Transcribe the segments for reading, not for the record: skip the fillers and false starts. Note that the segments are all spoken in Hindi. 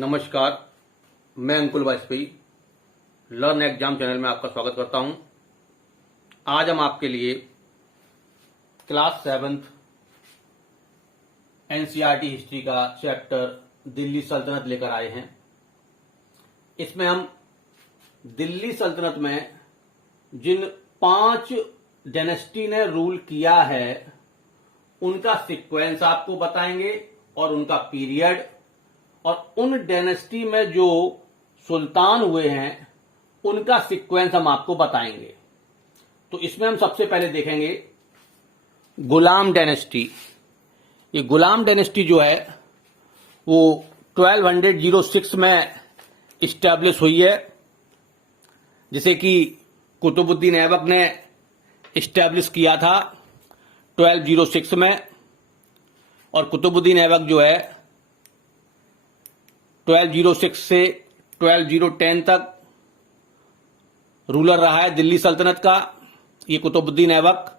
नमस्कार, मैं Ankul Vajpayee learn exam channel में आपका स्वागत करता हूं। आज हम आपके लिए क्लास 7th एनसीईआरटी हिस्ट्री का चैप्टर दिल्ली सल्तनत लेकर आए हैं। इसमें हम दिल्ली सल्तनत में जिन 5 डायनेस्टी ने रूल किया है उनका सीक्वेंस आपको बताएंगे और उनका पीरियड, और उन डायनेस्टी में जो सुल्तान हुए हैं उनका सीक्वेंस हम आपको बताएंगे। तो इसमें हम सबसे पहले देखेंगे गुलाम डायनेस्टी। ये गुलाम डायनेस्टी जो है वो 1206 में इस्टेब्लिश हुई है, जिसे कि कुतुबुद्दीन ऐबक ने इस्टेब्लिश किया था 1206 में। और कुतुबुद्दीन ऐबक जो है 1206 से 1210 तक रूलर रहा है दिल्ली सल्तनत का, ये कुतुबुद्दीन ऐबक।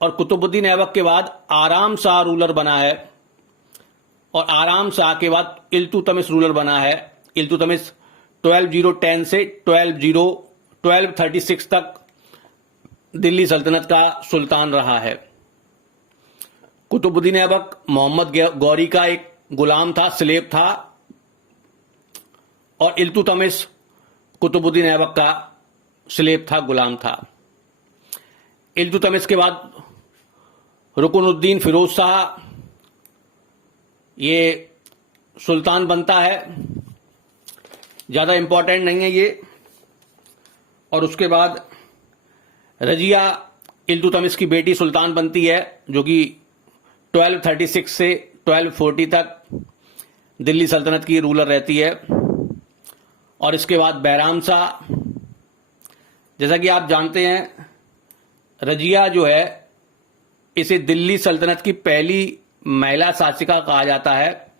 और कुतुबुद्दीन ऐबक के बाद आराम शाह रूलर बना है, और आराम शाह के बाद इल्तुतमिश रूलर बना है। इल्तुतमिश 1210 से 1236 तक दिल्ली सल्तनत का सुल्तान रहा है। कुतुबुद्दीन ऐबक मोहम्मद गौरी का एक गुलाम था, स्लेव था, और इल्तुतमिश कुतुबुद्दीन ऐबक का स्लेव था, गुलाम था। इल्तुतमिश के बाद रुकनुद्दीन फिरोज शाह ये सुल्तान बनता है, ज्यादा इंपॉर्टेंट नहीं है ये। और उसके बाद रजिया इल्तुतमिश की बेटी सुल्तान बनती है, जो कि 1236 से 1240 तक दिल्ली सल्तनत की रूलर रहती है। और इसके बाद बैराम शाह, जैसा कि आप जानते हैं रजिया जो है इसे दिल्ली सल्तनत की पहली महिला शासिका कहा जाता है,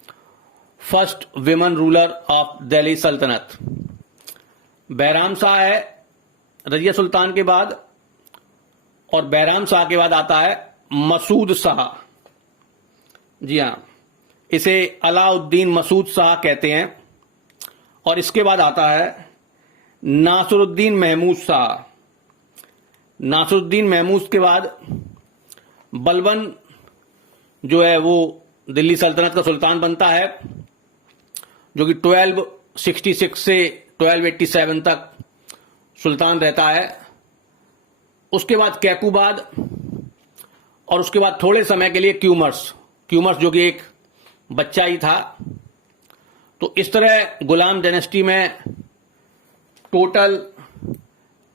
first women ruler of Delhi सल्तनत। बैराम शाह है रजिया सुल्तान के बाद, और बैराम शाह के बाद आता है मसूद शाह। जी हां, इसे अलाउद्दीन मसूद शाह कहते हैं। और इसके बाद आता है नासरुद्दीन महमूद शाह। नासरुद्दीन महमूद के बाद बलबन जो है वो दिल्ली सल्तनत का सुल्तान बनता है, जो कि 1266 से 1287 तक सुल्तान रहता है। उसके बाद कैकुबाद, और उसके बाद थोड़े समय के लिए क्यूमर्स जो कि एक बच्चा ही था। तो इस तरह गुलाम डायनेस्टी में टोटल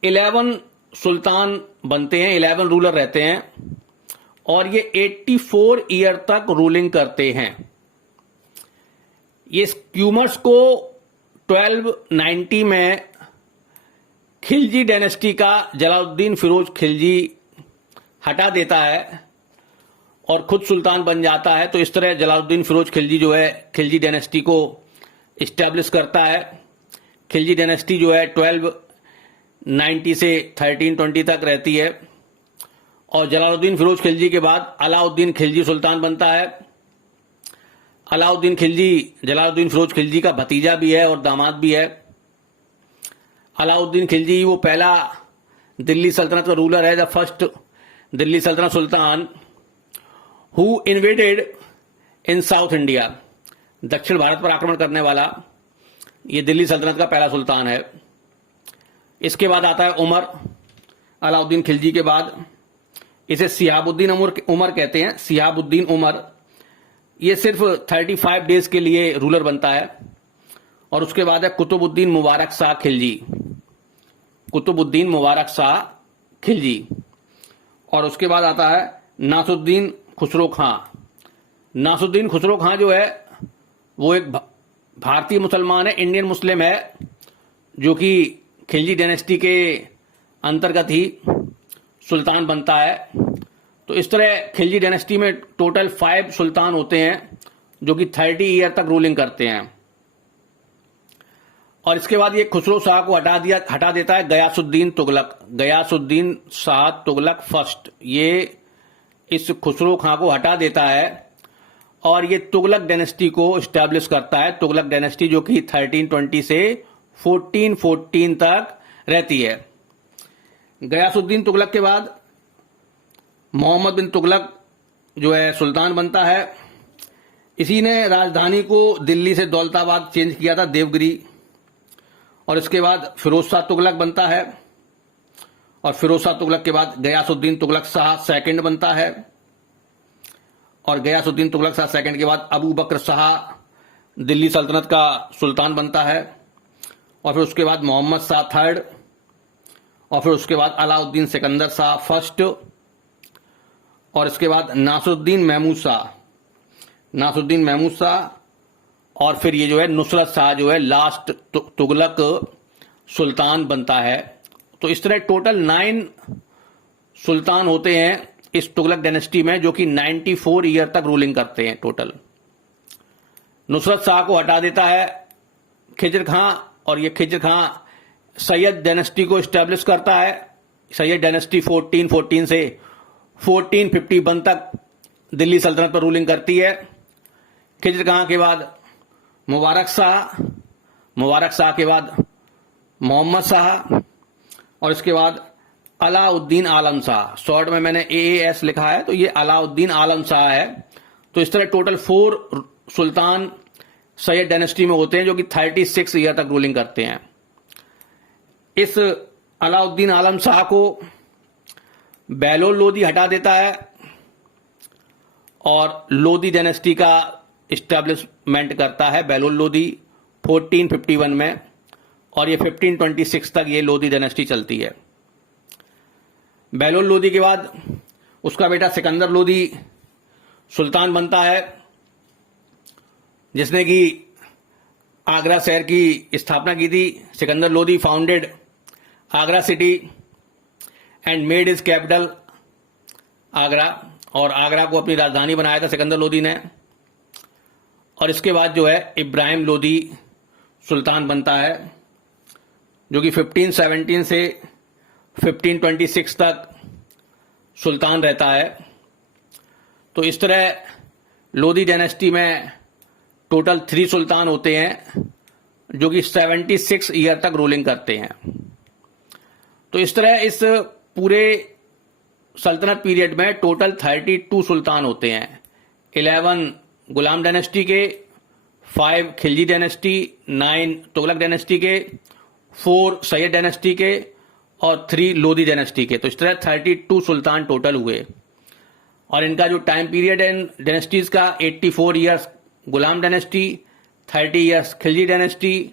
11 सुल्तान बनते हैं, 11 रूलर रहते हैं, और ये 84 ईयर तक रूलिंग करते हैं। ये क्यूमर्स को 1290 में खिलजी डायनेस्टी का जलालुद्दीन फिरोज खिलजी हटा देता है और खुद सुल्तान बन जाता है। तो इस तरह जलालुद्दीन फिरोज खिलजी जो है खिलजी डायनेस्टी को इस्टेब्लिश करता है। खिलजी डायनेस्टी जो है 1290 से 1320 तक रहती है। और जलालुद्दीन फिरोज खिलजी के बाद अलाउद्दीन खिलजी सुल्तान बनता है। अलाउद्दीन खिलजी जलालुद्दीन फिरोज खिलजी का भतीजा भी है और दामाद भी है। अलाउद्दीन खिलजी वो पहला दिल्ली सल्तनत का रूलर है, the first Delhi sultanate sultan who invaded in south India. दक्षिण भारत पर आक्रमण करने वाला ये दिल्ली सल्तनत का पहला सुल्तान है। इसके बाद आता है उमर, अलाउद्दीन खिलजी के बाद। इसे सिहाबुद्दीन उमर कहते हैं, सिहाबुद्दीन उमर। ये सिर्फ 35 डेज के लिए रूलर बनता है। और उसके बाद है कुतुबुद्दीन मुबारक शाह खिलजी, कुतुबुद्दीन मुबारक शाह खिलजी। और उसके बाद आता है नासुद्दीन खुसरो खां। नासुद्दीन खुसरो खां जो है वो एक भारतीय मुसलमान है, इंडियन मुस्लिम है, जो कि खिलजी डायनेस्टी के अंतर्गत ही सुल्तान बनता है। तो इस तरह खिलजी डायनेस्टी में टोटल 5 सुल्तान होते हैं, जो कि 30 ईयर तक रूलिंग करते हैं। और इसके बाद ये खुसरो शाह को हटा देता है गयासुद्दीन तुगलक, गयासुद्दीन शाह तुगलक फर्स्ट। ये इस खुसरो खां को हटा देता है और ये तुगलक डायनेस्टी को स्टैब्लिश करता है। तुगलक डायनेस्टी जो कि 1320 से 1414 तक रहती है। गयासुद्दीन तुगलक के बाद मोहम्मद बिन तुगलक जो है सुल्तान बनता है। इसी ने राजधानी को दिल्ली से दौलताबाद चेंज किया था, देवगिरी। और इसके बाद फिरोज शाह तुगलक बनता है और फिरोज शाह तुगलक के बाद गयासुद्दीन तुगलक शाह सेकंड बनता है और गयासुद्दीन तुगलक शाह सेकंड के बाद अबू बकर शाह दिल्ली सल्तनत का सुल्तान बनता है और फिर उसके बाद मोहम्मद शाह थर्ड और फिर उसके बाद अलाउद्दीन सिकंदर शाह फर्स्ट और इसके बाद नासरुद्दीन महमूद शाह और फिर ये जो है नुसरत शाह जो है लास्ट तुगलक सुल्तान बनता है। तो इस तरह टोटल 9 सुल्तान होते हैं इस तुगलक डायनेस्टी में, जो कि 94 ईयर तक रूलिंग करते हैं टोटल। नुसरत शाह को हटा देता है खिजर खां और ये खिजर खां सैयद डायनेस्टी को स्टैब्लिश करता है। सैयद डायनेस्टी 1414 से 1451 तक दिल्ली सल्तनत पर रूलिंग करती है। खिजर खां के बाद मुबारक शाह के बाद मोहम्मद शाह और इसके बाद अलाउद्दीन आलम शाह। शॉर्ट में मैंने AAS लिखा है तो ये अलाउद्दीन आलम शाह है। तो इस तरह टोटल 4 सुल्तान सैयद डायनेस्टी में होते हैं जो कि 36 ईयर तक रूलिंग करते हैं। इस अलाउद्दीन आलम शाह को बैलोल लोदी हटा देता है और लोदी डायनेस्टी का इस्टेब्लिशमेंट करता है बैलोल लोदी 1451 में और ये 1526 तक ये लोदी डायनेस्टी चलती है। बैलोल लोदी के बाद उसका बेटा सिकंदर लोदी सुल्तान बनता है, जिसने कि आगरा शहर की स्थापना की थी। Sikandar Lodi founded Agra city and made is capital Agra और आगरा को अपनी राजधानी बनाया था सिकंदर लोदी ने। और इसके बाद जो है इब्राहिम लोदी सुल्तान बनता है जो कि 1517 से 1526 तक सुल्तान रहता है। तो इस तरह लोदी डायनेस्टी में टोटल 3 सुल्तान होते हैं जो कि 76 ईयर तक रूलिंग करते हैं। तो इस तरह इस पूरे सल्तनत पीरियड में टोटल 32 सुल्तान होते हैं। 11 गुलाम डायनेस्टी के, 5 खिलजी डायनेस्टी, 9 तुगलक डायनेस्टी के, 4 सैयद डायनेस्टी के और 3 लोदी डायनेस्टी के। तो इस तरह 32 सुल्तान टोटल हुए और इनका जो टाइम पीरियड है डायनेस्टीज का 84 years Ghulam dynasty, 30 years Khilji dynasty,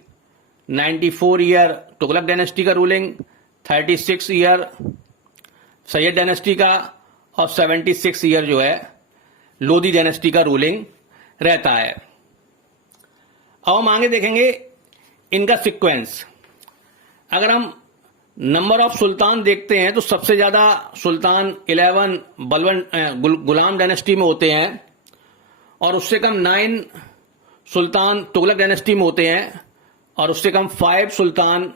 94 year Tughlaq dynasty का रूलिंग, 36 ईयर सैयद डायनेस्टी का और 76 ईयर जो है लोदी डायनेस्टी का रूलिंग रहता है। अब हम आगे देखेंगे इनका सीक्वेंस। अगर हम नंबर ऑफ सुल्तान देखते हैं तो सबसे ज्यादा सुल्तान 11 गुलाम डायनेस्टी में होते हैं और उससे कम 9 सुल्तान तुगलक डायनेस्टी में होते हैं और उससे कम 5 सुल्तान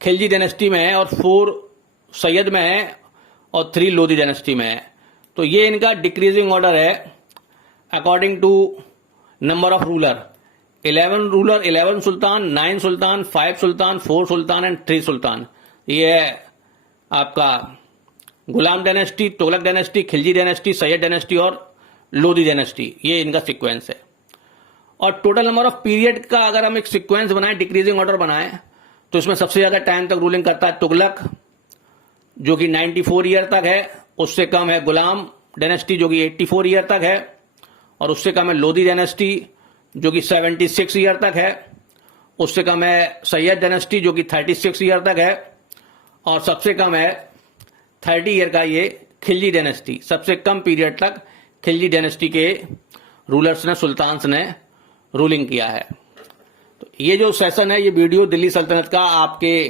खिलजी डायनेस्टी में है और 4 सैयद में है और 3 लोदी डायनेस्टी में है। तो ये इनका डिक्रीजिंग ऑर्डर है according to number of ruler. 11 sultan, 9 sultan, 5 sultan, 4 sultan and 3 sultan. ये है आपका Ghulam dynasty, Tughlaq dynasty, Khilji dynasty, Sayyid dynasty और लोदी डायनेस्टी। ये इनका सीक्वेंस है। और टोटल नंबर ऑफ पीरियड का अगर हम एक सीक्वेंस बनाएं, डिक्रीजिंग ऑर्डर बनाएं, तो इसमें सबसे ज्यादा टाइम तक रूलिंग करता है तुगलक जो कि 94 ईयर तक है। उससे कम है गुलाम डायनेस्टी जो कि 84 ईयर तक है और उससे कम है लोदी डायनेस्टी जो कि 76 ईयर तक है। उससे कम है सैयद डायनेस्टी जो कि 36 ईयर तक है और सबसे कम है 30 ईयर का ये खिलजी डायनेस्टी। सबसे कम पीरियड तक खिलजी डायनेस्टी के रूलर्स ने, सुल्तान्स ने रूलिंग किया है। तो ये जो सेशन है, ये वीडियो दिल्ली सल्तनत का आपके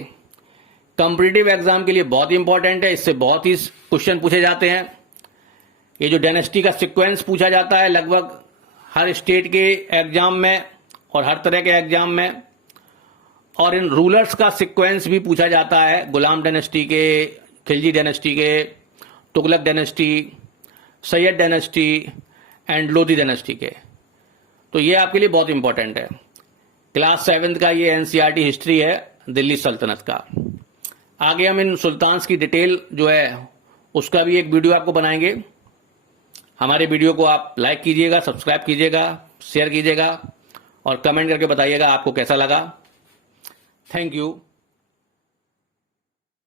कॉम्पिटिटिव एग्जाम के लिए बहुत ही इंपॉर्टेंट है। इससे बहुत ही क्वेश्चन पूछे जाते हैं। ये जो डायनेस्टी का सीक्वेंस पूछा जाता है लगभग हर स्टेट के एग्जाम में और हर तरह के एग्जाम में, और इन रूलर्स का सीक्वेंस भी पूछा जाता है। गुलाम डायनेस्टी के, खिलजी डायनेस्टी के, Tughlaq dynasty, Sayyid dynasty and Lodhi dynasty के। तो ये आपके लिए बहुत इंपॉर्टेंट है। क्लास 7 का ये एनसीईआरटी हिस्ट्री है दिल्ली सल्तनत का। आगे हम इन सुल्तान्स की डिटेल जो है उसका भी एक वीडियो आपको बनाएंगे। हमारे वीडियो को आप लाइक कीजिएगा, सब्सक्राइब कीजिएगा, शेयर कीजिएगा और कमेंट करके बताइएगा आपको कैसा लगा। Thank you.